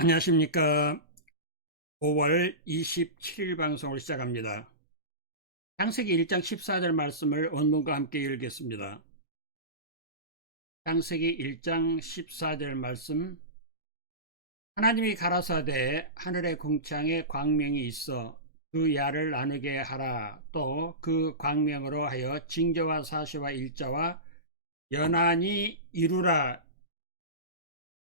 안녕하십니까. 5월 27일 방송을 시작합니다. 창세기 1장 14절 말씀을 원문과 함께 읽겠습니다. 창세기 1장 14절 말씀 하나님이 가라사대 하늘의 궁창에 광명이 있어 그 야를 나누게 하라 또 그 광명으로 하여 징조와 사시와 일자와 연한이 이루라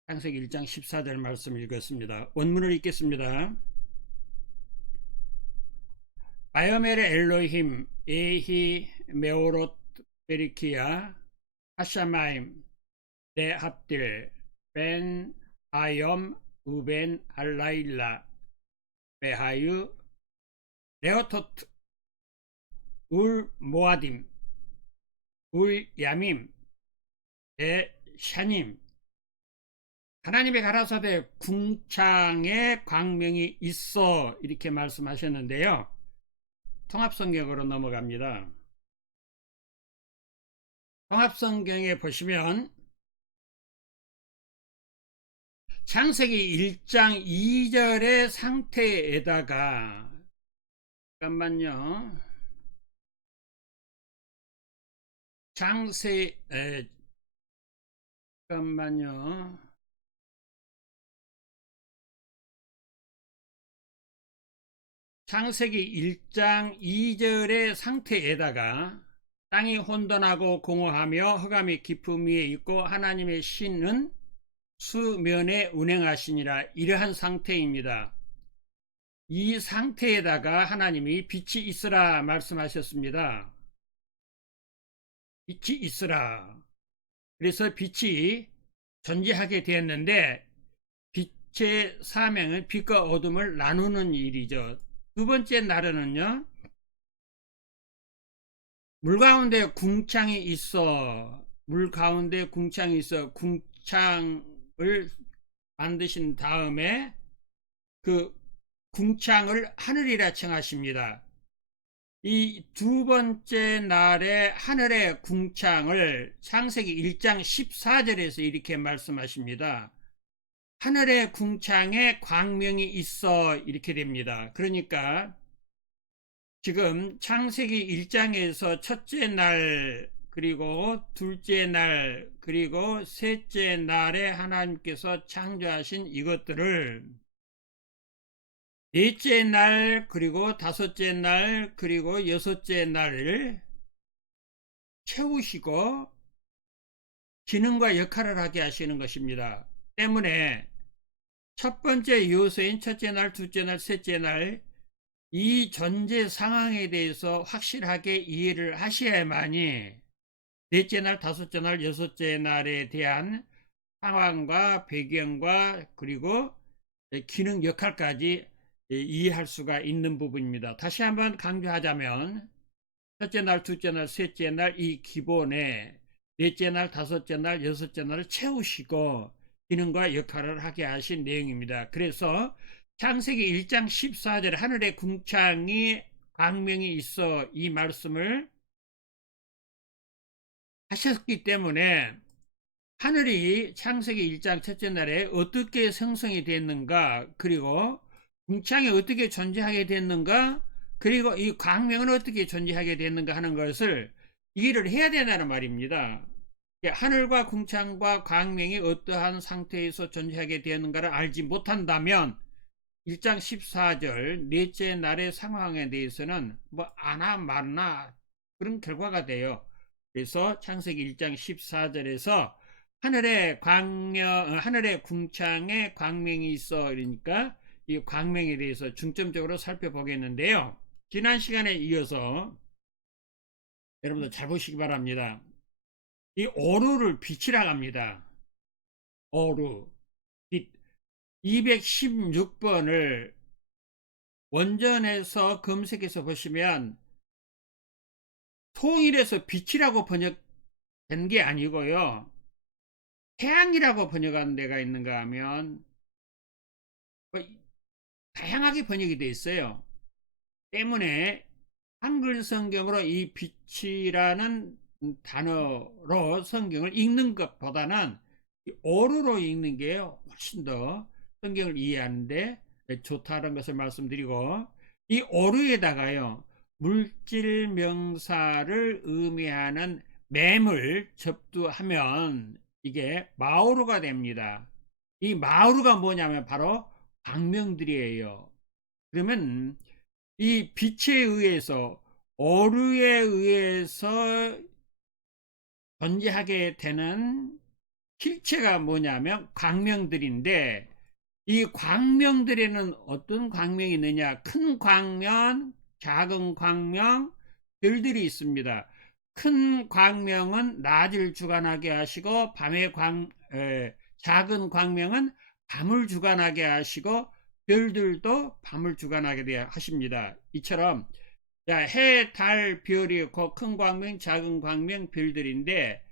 창세기 1장 14절 말씀 읽었습니다. 원문을 읽겠습니다. 바이오멜의 엘로힘 에히 메오롯 베리키야 하샤마임 레합딜 벤 아염 우벤 알라일라 베하유 레오토트 울 모아딤 울 야밈 에 샤님 하나님의 가라사대 궁창에 광명이 있어 이렇게 말씀하셨는데요. 통합성경으로 넘어갑니다. 통합성경에 보시면 창세기 1장 2절의 상태에다가 잠깐만요. 창세 에, 잠깐만요. 창세기 1장 2절의 상태에다가 땅이 혼돈하고 공허하며 흑암이 깊음 위에 있고 하나님의 신은 수면에 운행하시니라 이러한 상태입니다. 이 상태에다가 하나님이 빛이 있으라 말씀하셨습니다. 빛이 있으라. 그래서 빛이 존재하게 되었는데 빛의 사명은 빛과 어둠을 나누는 일이죠. 두 번째 날에는요, 물 가운데 궁창이 있어, 물 가운데 궁창이 있어, 궁창을 만드신 다음에 그 궁창을 하늘이라稱하십니다. 이 두 번째 날에 하늘의 궁창을 창세기 1장 14절에서 이렇게 말씀하십니다. 하늘의 궁창에 광명이 있어 이렇게 됩니다. 그러니까 지금 창세기 1장에서 첫째 날 그리고 둘째 날 그리고 셋째 날에 하나님께서 창조하신 이것들을 넷째 날 그리고 다섯째 날 그리고 여섯째 날을 채우시고 기능과 역할을 하게 하시는 것입니다. 때문에 첫 번째 요소인 첫째 날, 둘째 날, 셋째 날, 이 전제 상황에 대해서 확실하게 이해를 하셔야만이 넷째 날, 다섯째 날, 여섯째 날에 대한 상황과 배경과 그리고 기능 역할까지 이해할 수가 있는 부분입니다. 다시 한번 강조하자면 첫째 날, 둘째 날, 셋째 날 이 기본에 넷째 날, 다섯째 날, 여섯째 날을 채우시고 기능과 역할을 하게 하신 내용입니다. 그래서 창세기 1장 14절 하늘의 궁창이 광명이 있어 이 말씀을 하셨기 때문에 하늘이 창세기 1장 첫째 날에 어떻게 생성이 됐는가 그리고 궁창이 어떻게 존재하게 됐는가 그리고 이 광명은 어떻게 존재하게 됐는가 하는 것을 이해를 해야 된다는 말입니다. 하늘과 궁창과 광명이 어떠한 상태에서 존재하게 되었는가를 알지 못한다면 1장 14절 넷째 날의 상황에 대해서는 뭐 아나 마나 그런 결과가 돼요. 그래서 창세기 1장 14절에서 하늘의 광명, 하늘의 궁창에 광명이 있어 그러니까 이 광명에 대해서 중점적으로 살펴보겠는데요. 지난 시간에 이어서 여러분들 잘 보시기 바랍니다. 이 오루를 빛이라고 합니다. 오루. 216번을 원전에서 검색해서 보시면 통일해서 빛이라고 번역된 게 아니고요. 태양이라고 번역한 데가 있는가 하면 뭐 다양하게 번역이 되어 있어요. 때문에 한글 성경으로 이 빛이라는 단어로 성경을 읽는 것보다는 오르로 읽는 게 훨씬 더 성경을 이해하는데 좋다는 것을 말씀드리고 이 오류에다가요 물질 명사를 의미하는 매물 접두하면 이게 마오루가 됩니다. 이 마오루가 뭐냐면 바로 광명들이에요. 그러면 이 빛에 의해서 오류에 의해서 존재하게 되는 실체가 뭐냐면 광명들인데 이 광명들에는 어떤 광명이 있느냐? 큰 광명 작은 광명 별들이 있습니다. 큰 광명은 낮을 주관하게 하시고 밤의 광 에, 작은 광명은 밤을 주관하게 하시고 별들도 밤을 주관하게 하십니다. 이처럼 해, 달, 별이 큰 광명, 작은 광명, 별들인데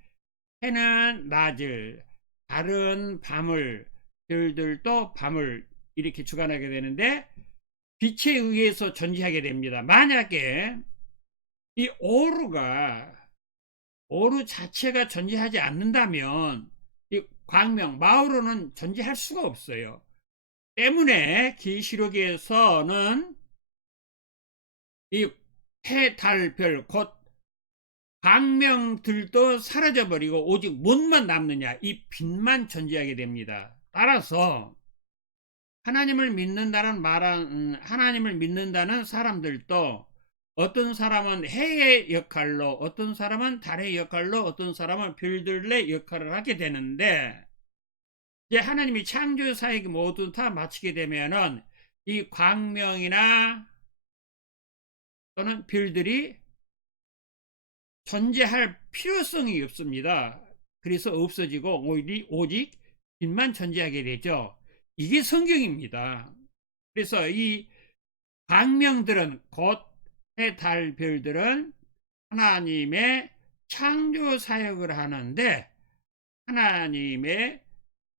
해는 낮을, 달은 밤을, 별들도 밤을 이렇게 주관하게 되는데 빛에 의해서 존재하게 됩니다. 만약에 이 오루가 오루 자체가 존재하지 않는다면 이 광명, 마오루는 존재할 수가 없어요. 때문에 기시록에서는 이 해, 달, 별, 곧 광명들도 사라져버리고 오직 뭔만 남느냐 이 빛만 존재하게 됩니다. 따라서 하나님을 믿는다는 말은 하나님을 믿는다는 사람들도 어떤 사람은 해의 역할로 어떤 사람은 달의 역할로 어떤 사람은 별들의 역할을 하게 되는데 이제 하나님이 창조 사역이 모두 다 마치게 되면은 이 광명이나 또는 별들이 존재할 필요성이 없습니다. 그래서 없어지고 오직 빛만 존재하게 되죠. 이게 성경입니다. 그래서 이 광명들은 곧 해, 달, 별들은 하나님의 창조 사역을 하는데 하나님의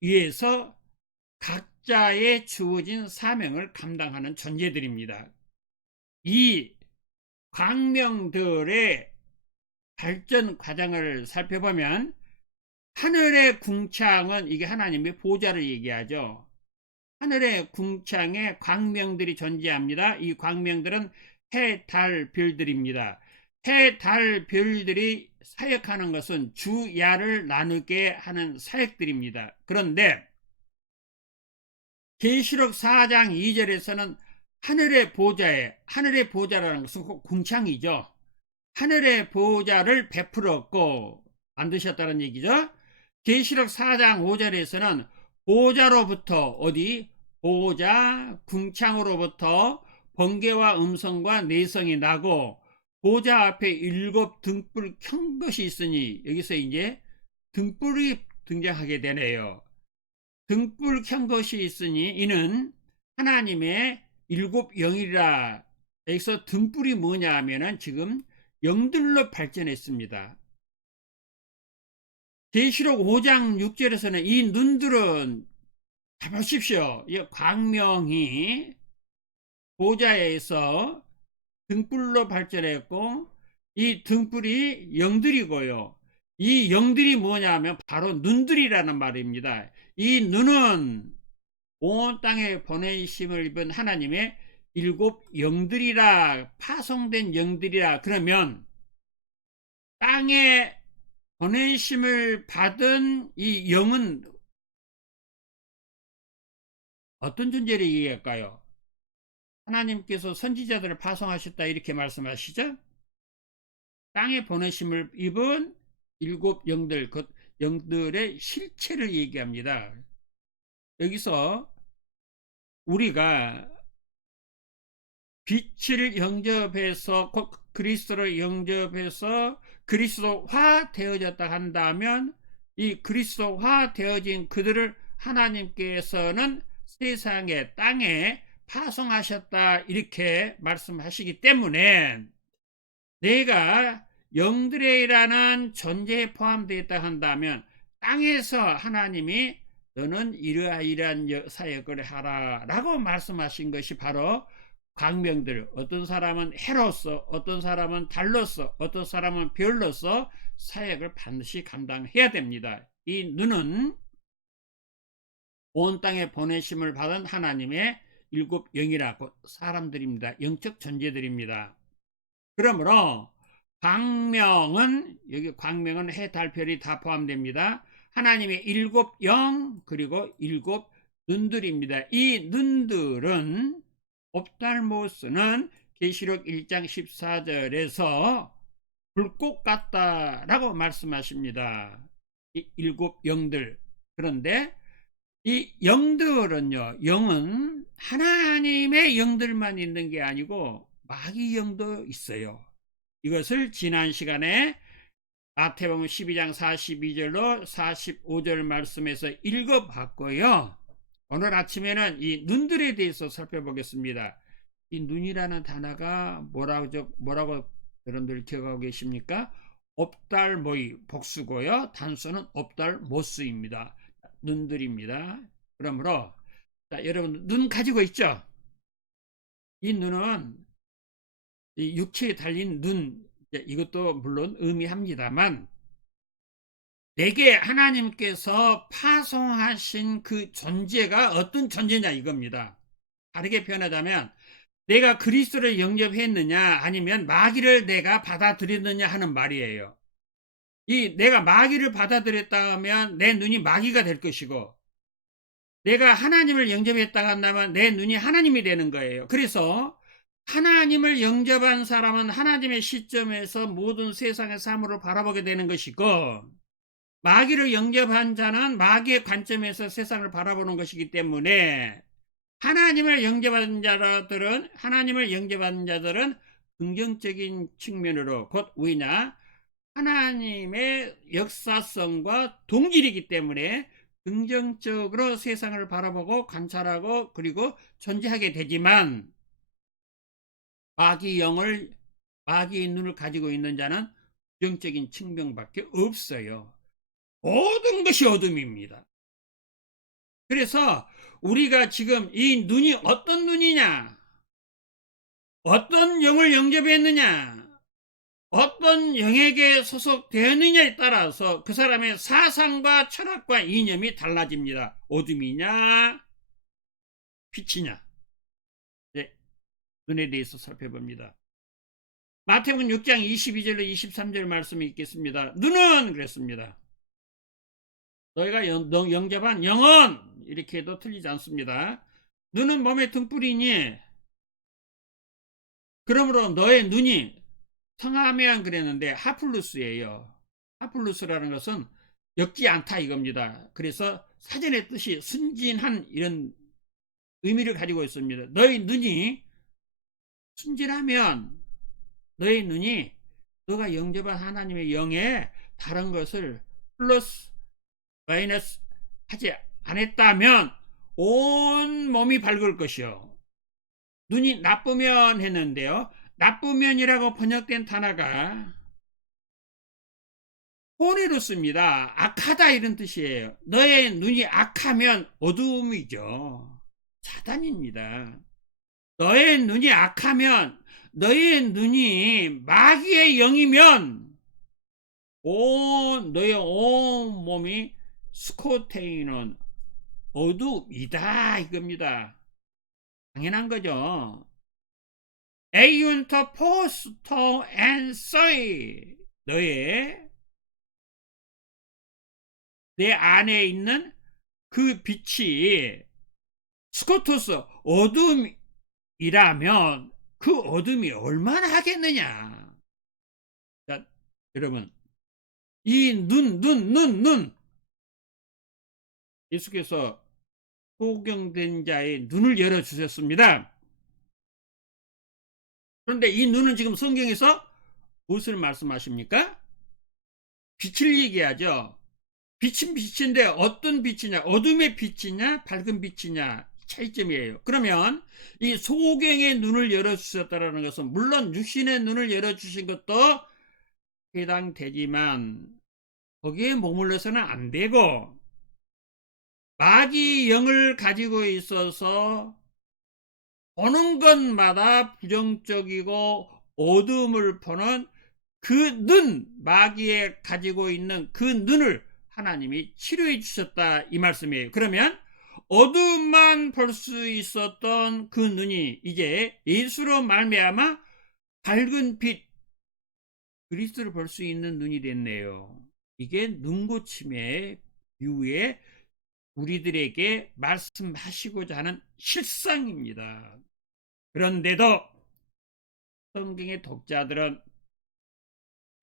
위해서 각자의 주어진 사명을 감당하는 존재들입니다. 이 광명들의 발전 과정을 살펴보면 하늘의 궁창은 이게 하나님의 보좌를 얘기하죠. 하늘의 궁창에 광명들이 존재합니다. 이 광명들은 해, 달, 별들입니다. 해, 달, 별들이 사역하는 것은 주 야를 나누게 하는 사역들입니다. 그런데 계시록 4장 2절에서는 하늘의 보좌에 하늘의 보좌라는 것은 궁창이죠. 하늘의 보좌를 베풀었고 만드셨다는 얘기죠. 계시록 4장 5절에서는 보좌로부터 어디 보좌 궁창으로부터 번개와 음성과 내성이 나고 보좌 앞에 일곱 등불 켠 것이 있으니 여기서 이제 등불이 등장하게 되네요. 등불 켠 것이 있으니 이는 하나님의 일곱 영이라 여기서 등불이 뭐냐 하면은 지금 영들로 발전했습니다. 계시록 5장 6절에서는 이 눈들은 잡으십시오. 이 광명이 보좌에서 등불로 발전했고 이 등불이 영들이고요. 이 영들이 뭐냐면 바로 눈들이라는 말입니다. 이 눈은 온 땅에 보내심을 입은 하나님의 일곱 영들이라 파송된 영들이라 그러면 땅에 보내심을 받은 이 영은 어떤 존재를 얘기할까요? 하나님께서 선지자들을 파송하셨다 이렇게 말씀하시죠? 땅에 보내심을 입은 일곱 영들, 그 영들의 실체를 얘기합니다. 여기서 우리가 빛을 영접해서 그리스도를 영접해서 그리스도화 되어졌다 한다면 이 그리스도화 되어진 그들을 하나님께서는 세상에 땅에 파송하셨다 이렇게 말씀하시기 때문에 내가 영들이라는 존재에 포함되어 있다 한다면 땅에서 하나님이 너는 이러이러한 사역을 하라 라고 말씀하신 것이 바로 광명들 어떤 사람은 해로서 어떤 사람은 달로서 어떤 사람은 별로서 사역을 반드시 감당해야 됩니다 이 눈은 온 땅에 보내심을 받은 하나님의 일곱 영이라고 사람들입니다. 영적 존재들입니다. 그러므로 광명은 여기 광명은 해, 달, 별이 다 포함됩니다. 하나님의 일곱 영 그리고 일곱 눈들입니다. 이 눈들은 옵달모스는 계시록 1장 14절에서 불꽃 같다라고 말씀하십니다. 이 일곱 영들. 그런데 이 영들은요, 영은 하나님의 영들만 있는 게 아니고 마귀 영도 있어요. 이것을 지난 시간에 마태복음 12장 42절로 45절 말씀에서 읽어봤고요. 오늘 아침에는 이 눈들에 대해서 살펴보겠습니다. 이 눈이라는 단어가 뭐라고, 뭐라고 여러분들 기억하고 계십니까? 옵달모이 복수고요. 단수는 옵달모스입니다. 눈들입니다. 그러므로 자, 여러분 눈 가지고 있죠? 이 눈은 이 육체에 달린 눈 이것도 물론 의미합니다만 내게 하나님께서 파송하신 그 존재가 어떤 존재냐 이겁니다. 다르게 표현하자면 내가 그리스도를 영접했느냐 아니면 마귀를 내가 받아들였느냐 하는 말이에요. 이 내가 마귀를 받아들였다 하면 내 눈이 마귀가 될 것이고 내가 하나님을 영접했다 한다면 내 눈이 하나님이 되는 거예요. 그래서 하나님을 영접한 사람은 하나님의 시점에서 모든 세상의 사물을 바라보게 되는 것이고 마귀를 영접한 자는 마귀의 관점에서 세상을 바라보는 것이기 때문에 하나님을 영접한 자들은 하나님을 영접한 자들은 긍정적인 측면으로 곧 왜냐 하나님의 역사성과 동질이기 때문에 긍정적으로 세상을 바라보고 관찰하고 그리고 존재하게 되지만 마귀 영을 마귀의 눈을 가지고 있는 자는 부정적인 측면밖에 없어요. 모든 것이 어둠입니다. 그래서 우리가 지금 이 눈이 어떤 눈이냐? 어떤 영을 영접했느냐? 어떤 영에게 소속되었느냐에 따라서 그 사람의 사상과 철학과 이념이 달라집니다. 어둠이냐? 빛이냐? 네, 눈에 대해서 살펴봅니다. 마태복음 6장 22절로 23절 말씀이 있겠습니다. 눈은 그랬습니다. 너희가 영, 영접한 영은 이렇게 해도 틀리지 않습니다. 눈은 몸의 등불이니 그러므로 너의 눈이 성하면 그랬는데 하플루스예요. 하플루스라는 것은 엮지 않다 이겁니다. 그래서 사전의 뜻이 순진한 이런 의미를 가지고 있습니다. 너의 눈이 순진하면 너의 눈이 너가 영접한 하나님의 영에 다른 것을 플러스 마이너스 하지 않았다면 온 몸이 밝을 것이요. 눈이 나쁘면 했는데요. 나쁘면이라고 번역된 단어가 혼이로 씁니다. 악하다 이런 뜻이에요. 너의 눈이 악하면 어두움이죠. 사단입니다. 너의 눈이 악하면 너의 눈이 마귀의 영이면 온 너의 온 몸이 스코테인은 어둠이다 이겁니다. 당연한 거죠. 에이윤터 포스터 앤 서이 너의 내 안에 있는 그 빛이 스코토스 어둠 이라면 그 어둠이 얼마나 하겠느냐. 자, 여러분 이 눈, 눈, 눈, 눈 예수께서 소경된 자의 눈을 열어 주셨습니다. 그런데 이 눈은 지금 성경에서 무엇을 말씀하십니까? 빛을 얘기하죠. 빛은 빛인데 어떤 빛이냐? 어둠의 빛이냐? 밝은 빛이냐? 차이점이에요. 그러면 이 소경의 눈을 열어주셨다는 것은 물론 육신의 눈을 열어주신 것도 해당되지만 거기에 머물러서는 안 되고 마귀 영을 가지고 있어서 보는 것마다 부정적이고 어둠을 보는 그 눈, 마귀에 가지고 있는 그 눈을 하나님이 치료해 주셨다 이 말씀이에요. 그러면 어둠만 볼 수 있었던 그 눈이 이제 예수로 말미암아 밝은 빛 그리스도를 볼 수 있는 눈이 됐네요. 이게 눈고침의 이후에 우리들에게 말씀하시고자 하는 실상입니다. 그런데도 성경의 독자들은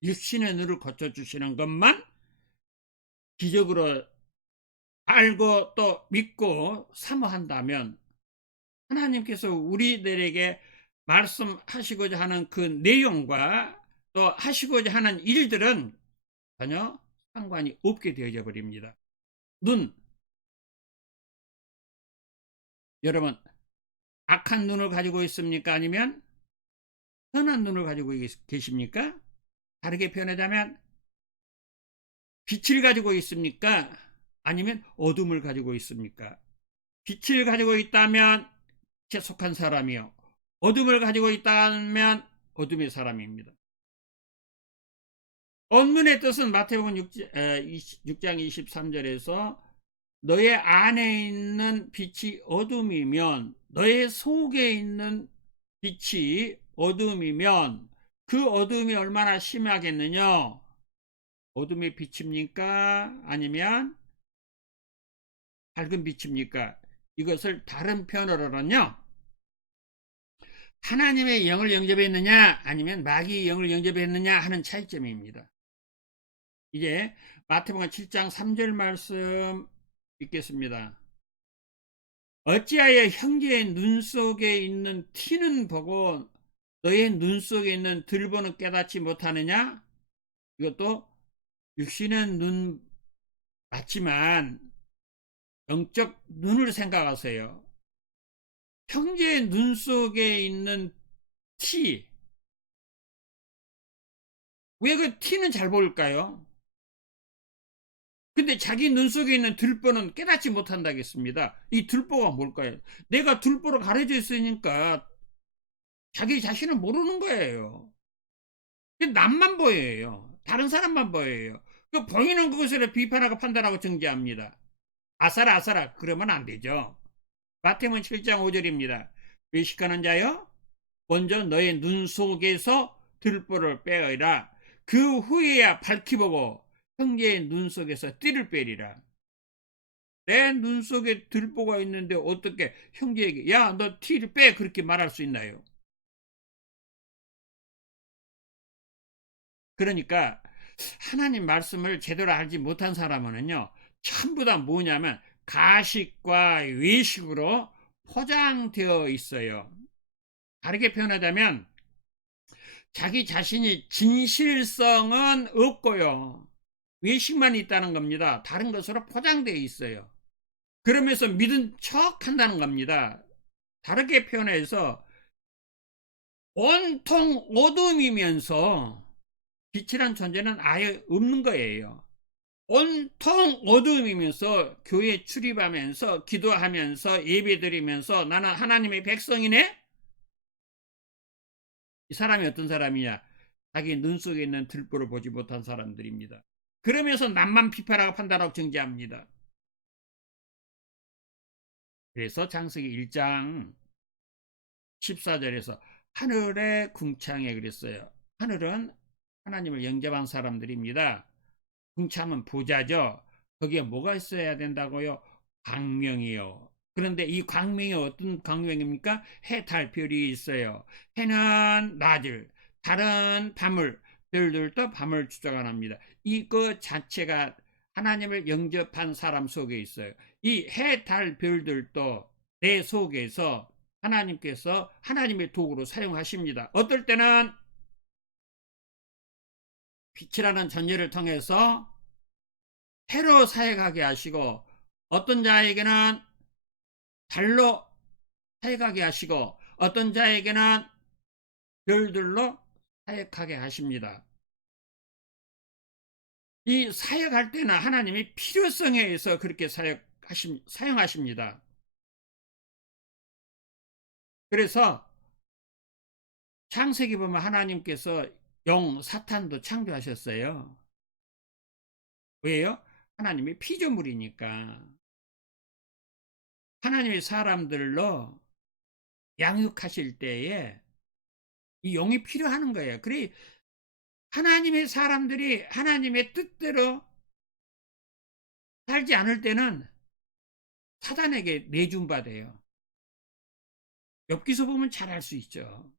육신의 눈을 거쳐주시는 것만 기적으로 알고 또 믿고 사모한다면 하나님께서 우리들에게 말씀하시고자 하는 그 내용과 또 하시고자 하는 일들은 전혀 상관이 없게 되어져 버립니다. 눈. 여러분, 악한 눈을 가지고 있습니까? 아니면 선한 눈을 가지고 계십니까? 다르게 표현하자면 빛을 가지고 있습니까? 아니면 어둠을 가지고 있습니까? 빛을 가지고 있다면 속한 사람이요. 어둠을 가지고 있다면 어둠의 사람입니다. 언문의 뜻은 마태복음 6장 23절에서 너의 안에 있는 빛이 어둠이면 너의 속에 있는 빛이 어둠이면 그 어둠이 얼마나 심하겠느냐? 어둠의 빛입니까? 아니면 밝은 빛입니까? 이것을 다른 표현으로는요. 하나님의 영을 영접했느냐 아니면 마귀의 영을 영접했느냐 하는 차이점입니다. 이제 마태복음 7장 3절 말씀 읽겠습니다. 어찌하여 형제의 눈 속에 있는 티는 보고 너의 눈 속에 있는 들보는 깨닫지 못하느냐? 이것도 육신의 눈 맞지만 영적 눈을 생각하세요. 형제의 눈 속에 있는 티. 왜 그 티는 잘 보일까요? 근데 자기 눈 속에 있는 들보는 깨닫지 못한다겠습니다. 이 들보가 뭘까요? 내가 들보로 가려져 있으니까 자기 자신을 모르는 거예요. 남만 보여요. 다른 사람만 보여요. 그 보이는 그것을 비판하고 판단하고 정지합니다. 아싸라 아싸라 그러면 안 되죠. 마태문 7장 5절입니다. 외식하는 자여 먼저 너의 눈 속에서 들보를 빼어라. 그 후에야 밝히 보고 형제의 눈 속에서 띠를 빼리라. 내 눈 속에 들보가 있는데 어떻게 형제에게 야 너 티를 빼 그렇게 말할 수 있나요? 그러니까 하나님 말씀을 제대로 알지 못한 사람은요 전부 다 뭐냐면 가식과 외식으로 포장되어 있어요. 다르게 표현하자면 자기 자신이 진실성은 없고요. 외식만 있다는 겁니다. 다른 것으로 포장되어 있어요. 그러면서 믿은 척 한다는 겁니다. 다르게 표현해서 온통 어둠이면서 빛이란 존재는 아예 없는 거예요. 온통 어둠이면서 교회 출입하면서 기도하면서 예배드리면서 나는 하나님의 백성이네? 이 사람이 어떤 사람이냐? 자기 눈 속에 있는 들보를 보지 못한 사람들입니다. 그러면서 남만 비판하고 판단하고 정지합니다. 그래서 장세기 1장 14절에서 하늘의 궁창에 그랬어요. 하늘은 하나님을 영접한 사람들입니다. 궁창은 부자죠. 거기에 뭐가 있어야 된다고요? 광명이요. 그런데 이 광명이 어떤 광명입니까? 해, 달, 별이 있어요. 해는 낮을, 달은 밤을, 별들도 밤을 추적합니다. 이거 자체가 하나님을 영접한 사람 속에 있어요. 이 해, 달, 별들도 내 속에서 하나님께서 하나님의 도구로 사용하십니다. 어떨 때는 빛이라는 전제를 통해서 해로 사역하게 하시고 어떤 자에게는 달로 사역하게 하시고 어떤 자에게는 별들로 사역하게 하십니다. 이 사역할 때는 하나님이 필요성에 의해서 그렇게 사역하심, 사용하십니다. 그래서 창세기 보면 하나님께서 영, 사탄도 창조하셨어요. 왜요? 하나님이 피조물이니까. 하나님의 사람들로 양육하실 때에 이 용이 필요하는 거예요. 그래 하나님의 사람들이 하나님의 뜻대로 살지 않을 때는 사단에게 내준받아요. 엽기서 보면 잘 알 수 있죠.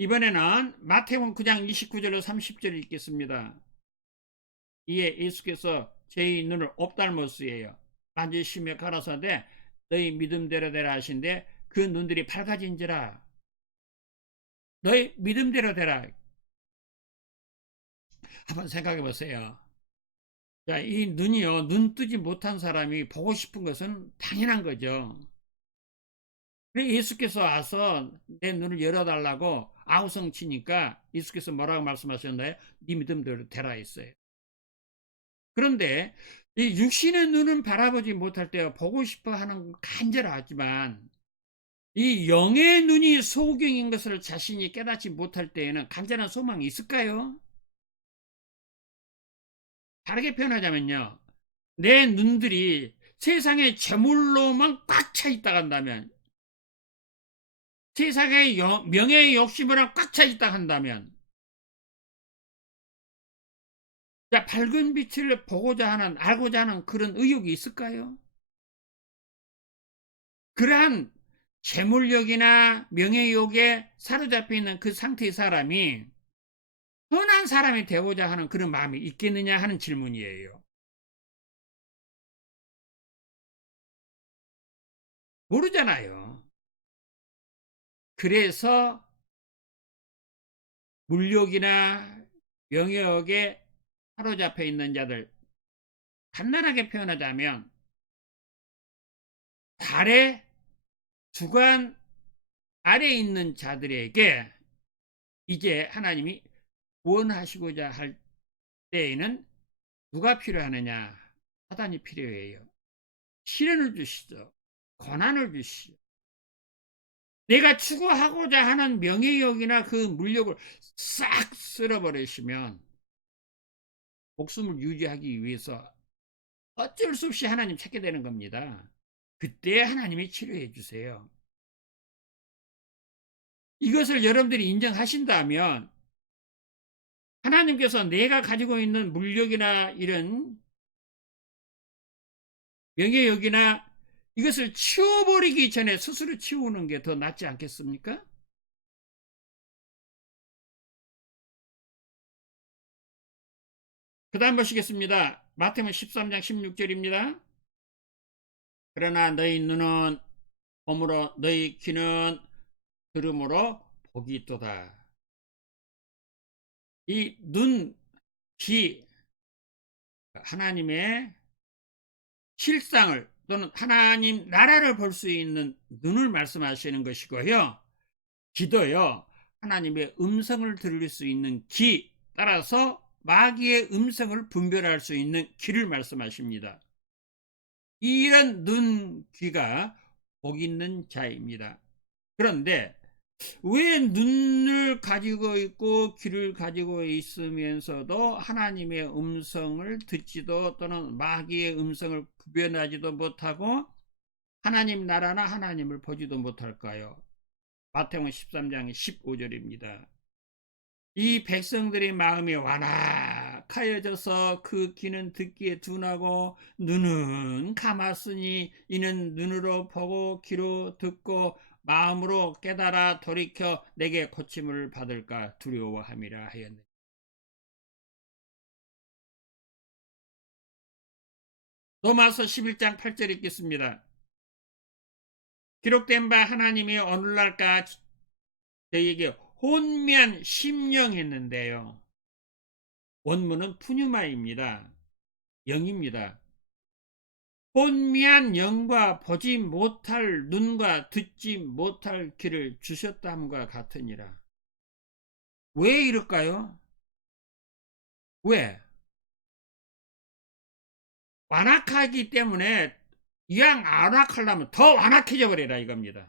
이번에는 마태복음 9장 29절로 30절을 읽겠습니다. 이에 예수께서 제 눈을 옵달모스예요. 만지시며 가라사대 너희 믿음대로 되라 하신데 그 눈들이 밝아진지라 너희 믿음대로 되라 한번 생각해 보세요. 자, 이 눈이요, 눈 뜨지 못한 사람이 보고 싶은 것은 당연한 거죠. 예수께서 와서 내 눈을 열어달라고 아우성 치니까 예수께서 뭐라고 말씀하셨나요? 네 믿음대로 되라 했어요. 그런데 이 육신의 눈은 바라보지 못할 때 보고 싶어 하는 간절하지만 이 영의 눈이 소경인 것을 자신이 깨닫지 못할 때에는 간절한 소망이 있을까요? 다르게 표현하자면요. 내 눈들이 세상의 재물로만 꽉 차 있다 한다면 세상의 영- 명예의 욕심으로 꽉 차 있다 한다면 자, 밝은 빛을 보고자 하는 알고자 하는 그런 의욕이 있을까요? 그러한 재물욕이나 명예욕에 사로잡혀 있는 그 상태의 사람이 선한 사람이 되고자 하는 그런 마음이 있겠느냐 하는 질문이에요. 모르잖아요. 그래서 물욕이나 명예욕에 사로잡혀 있는 자들, 간단하게 표현하자면 달의 주관 아래에 있는 자들에게 이제 하나님이 구원하시고자 할 때에는 누가 필요하느냐? 사단이 필요해요. 시련을 주시죠. 고난을 주시죠. 내가 추구하고자 하는 명예욕이나 그 물욕을 싹 쓸어버리시면 목숨을 유지하기 위해서 어쩔 수 없이 하나님 찾게 되는 겁니다. 그때 하나님이 치료해 주세요. 이것을 여러분들이 인정하신다면 하나님께서 내가 가지고 있는 물욕이나 이런 명예욕이나 이것을 치워버리기 전에 스스로 치우는 게 더 낫지 않겠습니까? 그 다음 보시겠습니다. 마태복음 13장 16절입니다. 그러나 너희 눈은 봄으로 너희 귀는 들음으로 복이 있도다. 이 눈, 귀, 하나님의 실상을 또는 하나님 나라를 볼 수 있는 눈을 말씀하시는 것이고요. 귀도요. 하나님의 음성을 들을 수 있는 귀, 따라서 마귀의 음성을 분별할 수 있는 귀를 말씀하십니다. 이런 눈, 귀가 복 있는 자입니다. 그런데 왜 눈을 가지고 있고 귀를 가지고 있으면서도 하나님의 음성을 듣지도 또는 마귀의 음성을 구별하지도 못하고 하나님 나라나 하나님을 보지도 못할까요? 마태복음 13장 15절입니다. 이 백성들의 마음이 완악하여져서 그 귀는 듣기에 둔하고 눈은 감았으니 이는 눈으로 보고 귀로 듣고 마음으로 깨달아 돌이켜 내게 고침을 받을까 두려워함이라 하였네. 로마서 11장 8절 읽겠습니다. 기록된 바 하나님이 오늘날까 저에게 혼미한 심령했는데요. 원문은 푸뉴마입니다. 영입니다. 혼미한 영과 보지 못할 눈과 듣지 못할 귀를 주셨다 함과 같으니라. 왜 이럴까요? 왜? 완악하기 때문에 이왕 완악하려면 더 완악해져 버리라 이겁니다.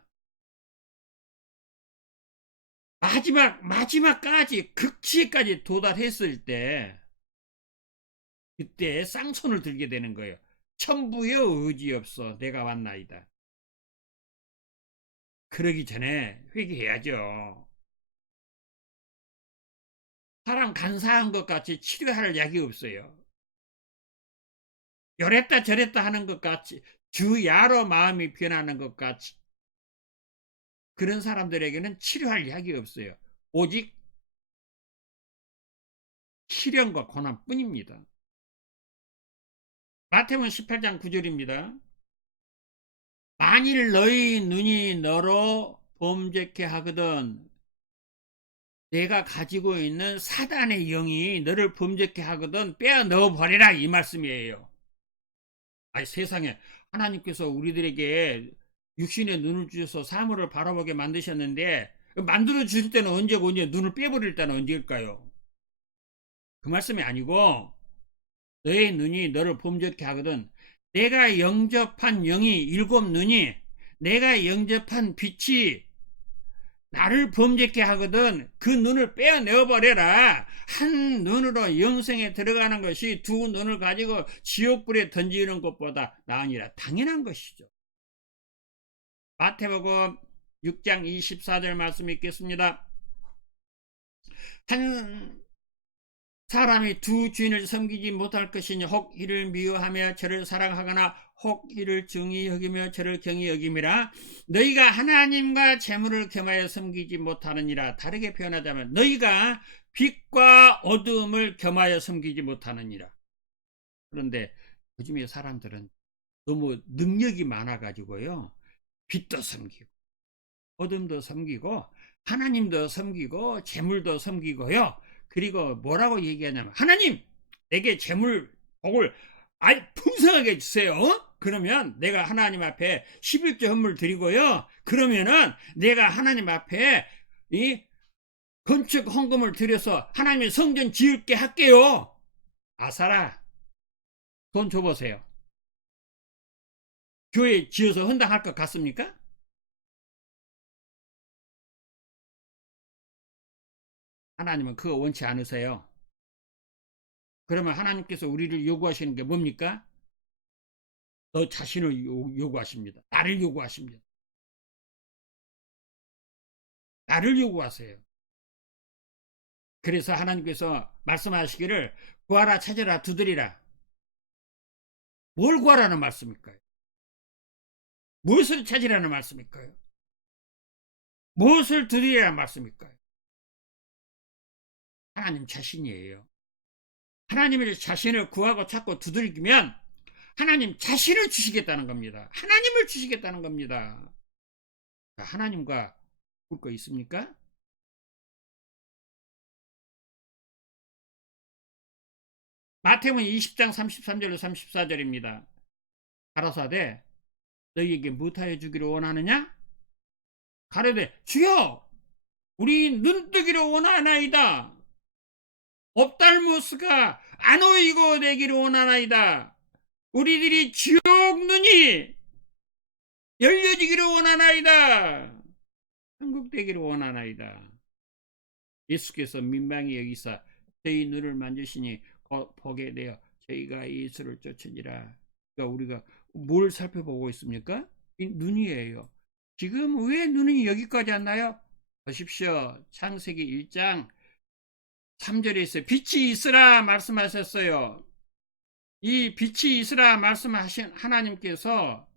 마지막 마지막까지 극치까지 도달했을 때 그때 쌍손을 들게 되는 거예요. 천부여 의지 없어 내가 왔나이다. 그러기 전에 회개해야죠. 사람 간사한 것 같이 치료할 약이 없어요. 요랬다 저랬다 하는 것 같이 주야로 마음이 변하는 것 같이 그런 사람들에게는 치료할 약이 없어요. 오직 시련과 고난뿐입니다. 마태복음 18장 9절입니다. 만일 너희 눈이 너로 범죄케 하거든 내가 가지고 있는 사단의 영이 너를 범죄케 하거든 빼어 넣어 버리라 이 말씀이에요. 아니 세상에 하나님께서 우리들에게 육신의 눈을 주셔서 사물을 바라보게 만드셨는데 만들어 주실 때는 언제고 언제 눈을 빼버릴 때는 언제일까요? 그 말씀이 아니고 너의 눈이 너를 범죄케 하거든. 내가 영접한 영이 일곱 눈이 내가 영접한 빛이 나를 범죄케 하거든. 그 눈을 빼어내어 버려라. 한 눈으로 영생에 들어가는 것이 두 눈을 가지고 지옥불에 던지는 것보다 나으니라. 당연한 것이죠. 마태복음 6장 24절 말씀 읽겠습니다. 한 사람이 두 주인을 섬기지 못할 것이니 혹 이를 미워하며 저를 사랑하거나 혹 이를 정의 여기며 저를 경히 여김이라. 너희가 하나님과 재물을 겸하여 섬기지 못하느니라. 다르게 표현하자면 너희가 빛과 어둠을 겸하여 섬기지 못하느니라. 그런데 요즘에 사람들은 너무 능력이 많아 가지고요. 빛도 섬기고 어둠도 섬기고 하나님도 섬기고 재물도 섬기고요 그리고 뭐라고 얘기하냐면 하나님 내게 재물 복을 풍성하게 주세요. 그러면 내가 하나님 앞에 11조 헌물 드리고요. 그러면은 내가 하나님 앞에 이 건축 헌금을 드려서 하나님의 성전 지을게 할게요. 아사라 돈 줘보세요. 교회 지어서 헌당할 것 같습니까? 하나님은 그거 원치 않으세요. 그러면 하나님께서 우리를 요구하시는 게 뭡니까? 너 자신을 요구하십니다. 나를 요구하십니다. 나를 요구하세요. 그래서 하나님께서 말씀하시기를 구하라 찾으라 두드리라. 뭘 구하라는 말씀일까요? 무엇을 찾으라는 말씀일까요? 무엇을 두드리라는 말씀일까요? 하나님 자신이에요. 하나님의 자신을 구하고 찾고 두들기면 하나님 자신을 주시겠다는 겁니다. 하나님을 주시겠다는 겁니다. 하나님과 볼거 있습니까? 마태복음 20장 33절로 34절입니다. 가라사대 너희에게 무엇하여 주기를 원하느냐? 가로되 주여 우리 눈뜨기를 원하나이다. 옵달무스가 안 오이고 되기를 원하나이다. 우리들이 지옥 눈이 열려지기를 원하나이다. 한국되기를 원하나이다. 예수께서 민망히 여기서 저희 눈을 만지시니 보게 되어 저희가 예수를 쫓으니라. 그러니까 우리가 뭘 살펴보고 있습니까? 이 눈이에요. 지금 왜 눈이 여기까지 왔나요? 보십시오. 창세기 1장 3절에 있어요. 빛이 있으라 말씀하셨어요. 이 빛이 있으라 말씀하신 하나님께서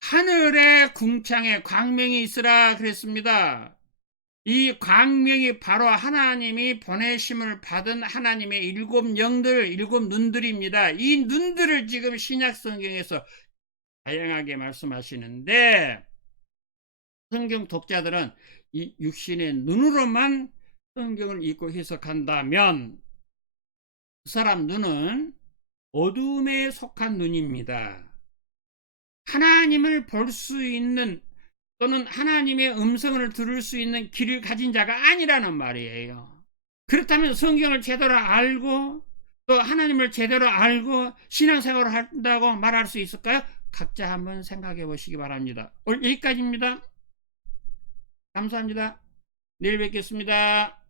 하늘의 궁창에 광명이 있으라 그랬습니다. 이 광명이 바로 하나님이 보내심을 받은 하나님의 일곱 영들, 일곱 눈들입니다. 이 눈들을 지금 신약 성경에서 다양하게 말씀하시는데 성경 독자들은 이 육신의 눈으로만 성경을 읽고 해석한다면 그 사람 눈은 어둠에 속한 눈입니다. 하나님을 볼 수 있는 또는 하나님의 음성을 들을 수 있는 길을 가진 자가 아니라는 말이에요. 그렇다면 성경을 제대로 알고 또 하나님을 제대로 알고 신앙생활을 한다고 말할 수 있을까요? 각자 한번 생각해 보시기 바랍니다. 오늘 여기까지입니다. 감사합니다. 내일 뵙겠습니다.